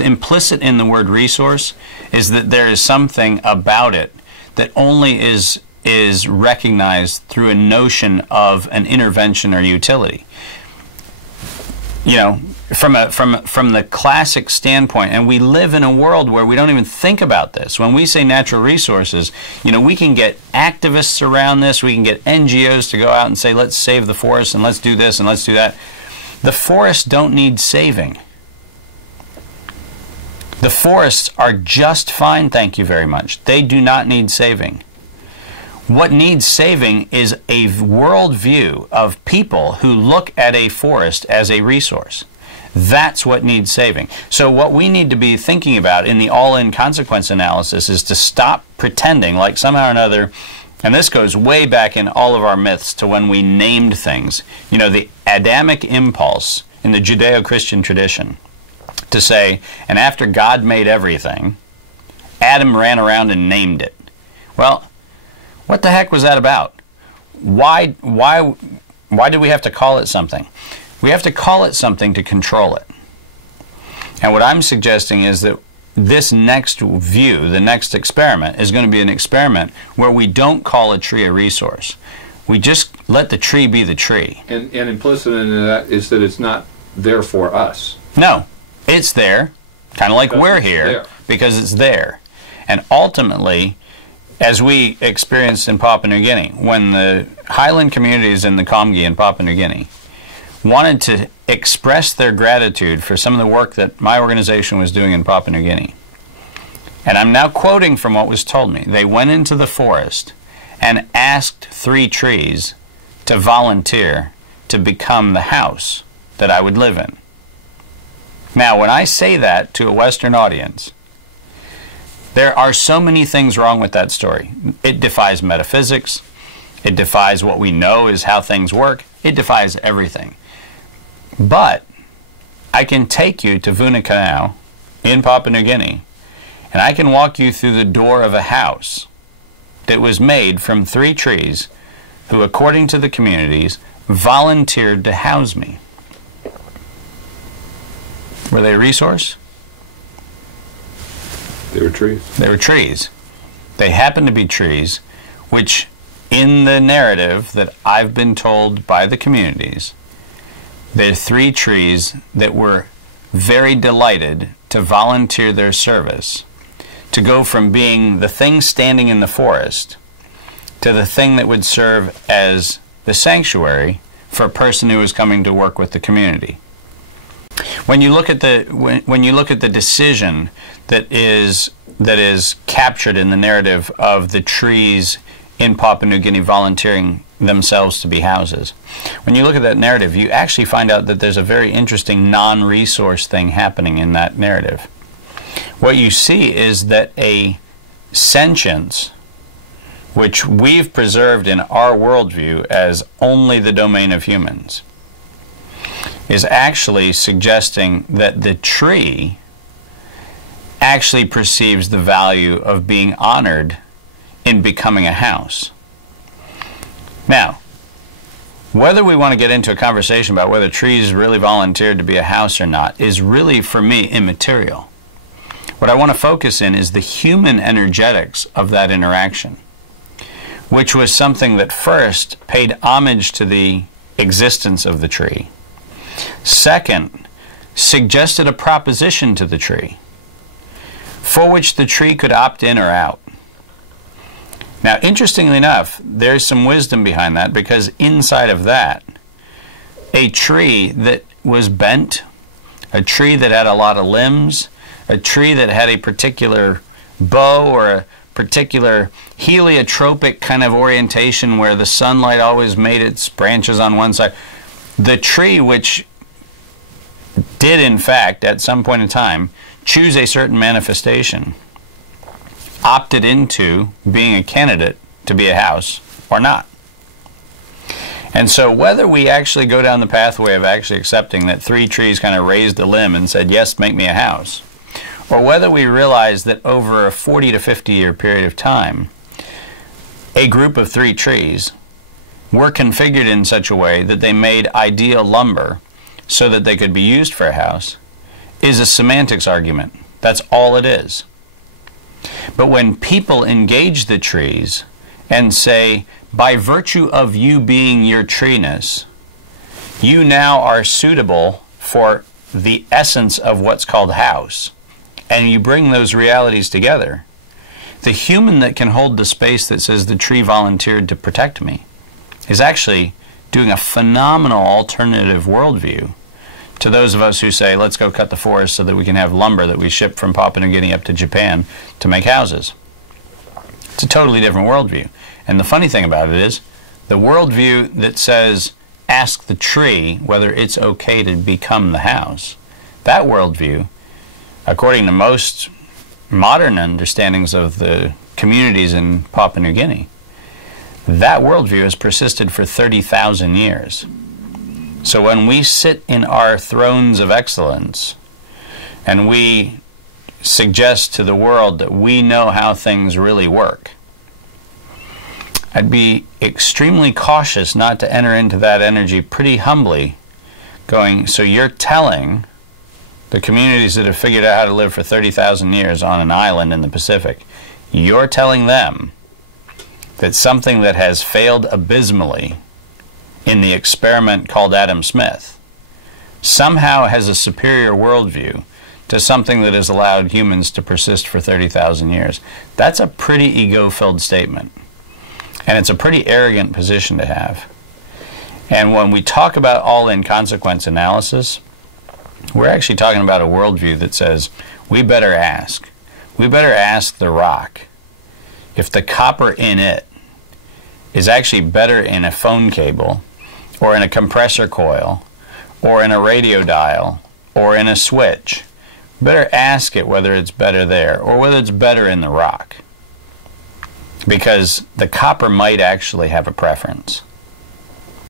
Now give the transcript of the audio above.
Implicit in the word resource is that there is something about it that only is recognized through a notion of an intervention or utility. You know, from the classic standpoint, and we live in a world where we don't even think about this. When we say natural resources, you know, we can get activists around this, we can get NGOs to go out and say, let's save the forest and let's do this and let's do that. The forests don't need saving. The forests are just fine, thank you very much. They do not need saving. What needs saving is a worldview of people who look at a forest as a resource. That's what needs saving. So what we need to be thinking about in the all-in consequence analysis is to stop pretending like somehow or another, and this goes way back in all of our myths to when we named things. You know, the Adamic impulse in the Judeo-Christian tradition to say, and after God made everything, Adam ran around and named it. Well, what the heck was that about? Why do we have to call it something? We have to call it something to control it. And what I'm suggesting is that this next view, the next experiment, is going to be an experiment where we don't call a tree a resource. We just let the tree be the tree. And implicit in that is that it's not there for us. No, it's there, kind of like we're here, because it's there. And ultimately, as we experienced in Papua New Guinea, when the highland communities in the Komgi in Papua New Guinea wanted to express their gratitude for some of the work that my organization was doing in Papua New Guinea. And I'm now quoting from what was told me. They went into the forest and asked 3 trees to volunteer to become the house that I would live in. Now, when I say that to a Western audience, there are so many things wrong with that story. It defies metaphysics. It defies what we know is how things work. It defies everything. But I can take you to Vunakanau in Papua New Guinea, and I can walk you through the door of a house that was made from 3 trees who, according to the communities, volunteered to house me. Were they a resource? They were trees. They were trees. They happened to be trees which, in the narrative that I've been told by the communities, they're 3 trees that were very delighted to volunteer their service, to go from being the thing standing in the forest to the thing that would serve as the sanctuary for a person who was coming to work with the community. When you look at the decision that is captured in the narrative of the trees in Papua New Guinea volunteering themselves to be houses, when you look at that narrative, you actually find out that there's a very interesting non-resource thing happening in that narrative. What you see is that a sentience, which we've preserved in our worldview as only the domain of humans, is actually suggesting that the tree actually perceives the value of being honored in becoming a house. Now, whether we want to get into a conversation about whether trees really volunteered to be a house or not is really, for me, immaterial. What I want to focus in is the human energetics of that interaction, which was something that first paid homage to the existence of the tree. Second, suggested a proposition to the tree, for which the tree could opt in or out. Now, interestingly enough, there's some wisdom behind that, because inside of that, a tree that was bent, a tree that had a lot of limbs, a tree that had a particular bow or a particular heliotropic kind of orientation where the sunlight always made its branches on one side, the tree which did, in fact, at some point in time, choose a certain manifestation, opted into being a candidate to be a house or not. And so whether we actually go down the pathway of actually accepting that 3 trees kind of raised a limb and said, yes, make me a house, or whether we realize that over a 40 to 50 year period of time, a group of 3 trees were configured in such a way that they made ideal lumber so that they could be used for a house, is a semantics argument. That's all it is. But when people engage the trees and say, by virtue of you being your treeness, you now are suitable for the essence of what's called house, and you bring those realities together, the human that can hold the space that says the tree volunteered to protect me is actually doing a phenomenal alternative worldview to those of us who say, let's go cut the forest so that we can have lumber that we ship from Papua New Guinea up to Japan to make houses. It's a totally different worldview. And the funny thing about it is, the worldview that says, ask the tree whether it's okay to become the house, that worldview, according to most modern understandings of the communities in Papua New Guinea, that worldview has persisted for 30,000 years. So when we sit in our thrones of excellence and we suggest to the world that we know how things really work, I'd be extremely cautious not to enter into that energy pretty humbly, going, so you're telling the communities that have figured out how to live for 30,000 years on an island in the Pacific, you're telling them that something that has failed abysmally in the experiment called Adam Smith somehow has a superior worldview to something that has allowed humans to persist for 30,000 years. That's a pretty ego-filled statement. And it's a pretty arrogant position to have. And when we talk about all-in consequence analysis, we're actually talking about a worldview that says, we better ask. We better ask the rock if the copper in it is actually better in a phone cable, or in a compressor coil, or in a radio dial, or in a switch. Better ask it whether it's better there, or whether it's better in the rock. Because the copper might actually have a preference.